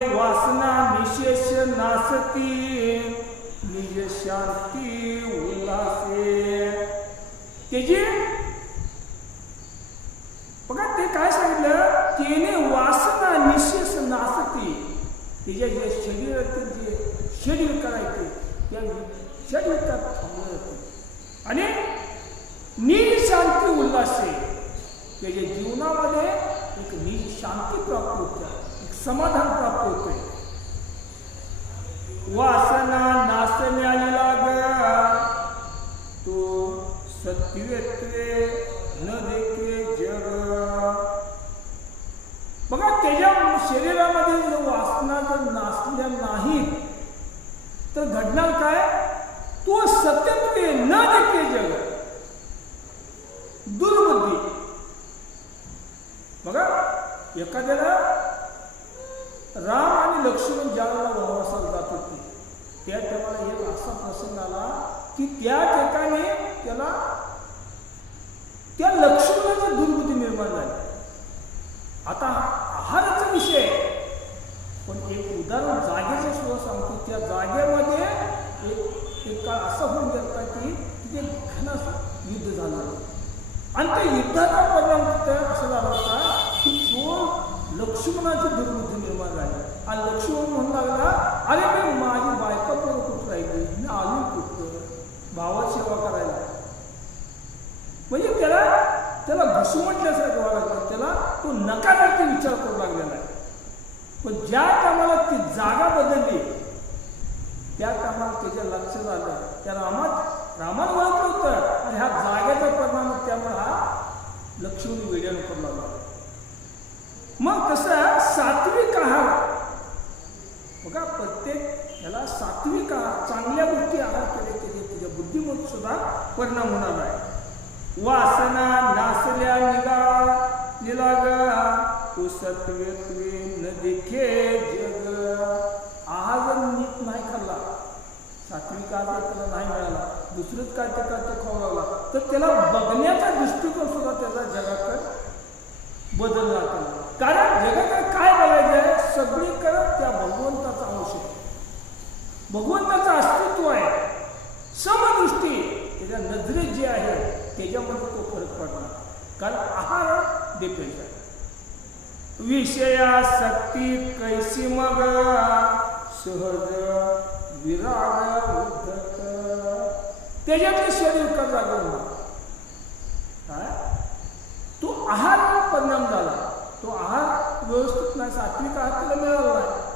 वासना निशेष नासती निज शांती उल्हासे. त्याची बघा ते काय सांगितलं, तेने वासना निशेष नासती. तिच्या जे शरीरातील जे शरीर करायचे त्या शरीरात थांबलं जाते आणि निज शांती उल्हासे. त्याच्या जीवनामध्ये एक निज शांती प्राप्त होते, एक समाधान प्राप्त होते. वासना नासण्याला तो सत्वेत्वे न देखे जग. बघा त्याच्या शरीरामध्ये जर वासना जर नासल्या नाहीत तर घडणार काय, तो सत्यत्वे न देखे जग. दुर्बुद्धी. बघा एखाद्याला राम आणि लक्ष्मण ज्यावेळेला वनवासाला जात होते त्या टायमाला एक असा प्रसंग आला की त्या ठिकाणी त्याला त्या लक्ष्मणाची दुर्बुद्धी निर्माण झाली. आता आहाराचा विषय, पण एक उदाहरण जागेचं सुद्धा सांगतो. त्या जागेमध्ये एक काळ असा होऊन गेला की तिथे घन युद्ध झालं आणि त्या युद्धाचा परिणाम असं झाला होता की तो लक्ष्मणाची दुर्बुद्धी निर्माण झाली आणि लक्ष्मण म्हणू लागला, अरे मी माझी बायका पण कुठं राहिली, मी आलो कुठं भावाची सेवा करायला. म्हणजे त्याला घुसमटल्यासारखं व्हावं लागलं, त्याला तो नकारार्थी विचार करू लागलेला आहे. पण ज्या कामाला ती जागा बदलली त्या कामाला त्याच्या लक्षात आलं, त्या रामाला ओळखलं होतं आणि ह्या जागेचा परिणाम त्यामुळे हा लक्ष्मण वेड्यानं करू लागला. मग कसं सात्विक आहार, बघा प्रत्येक ह्याला सात्विक आहार, चांगल्या गोष्टी आहार केले त्याचे तुझ्या बुद्धिमत्तेवर सुद्धा परिणाम होणार आहे. वासना नासल्या निलागा तो सत्वेत्वे न देखे जग. आहार जर नीट नाही खाल्ला, सात्विक आहार त्याला नाही मिळाला, दुसरंच काय ते खाऊ लागला तर त्याला बघण्याचा दृष्टिकोन सुद्धा त्याचा जगाकडे बदलला. कारण जगाकडे काय बघायचं आहे, सगळीकडे त्या भगवंताचा अंश आहे, भगवंताचं अस्तित्व आहे. समदृष्टी त्याच्या नजरेत जे आहे त्याच्यामध्ये तो फरक पडणार, कारण आहार डिपेंड आहे. विषयासक्ती कैसी मग सहज विराग उद्धत. त्याच्यातले शरीर का जागवून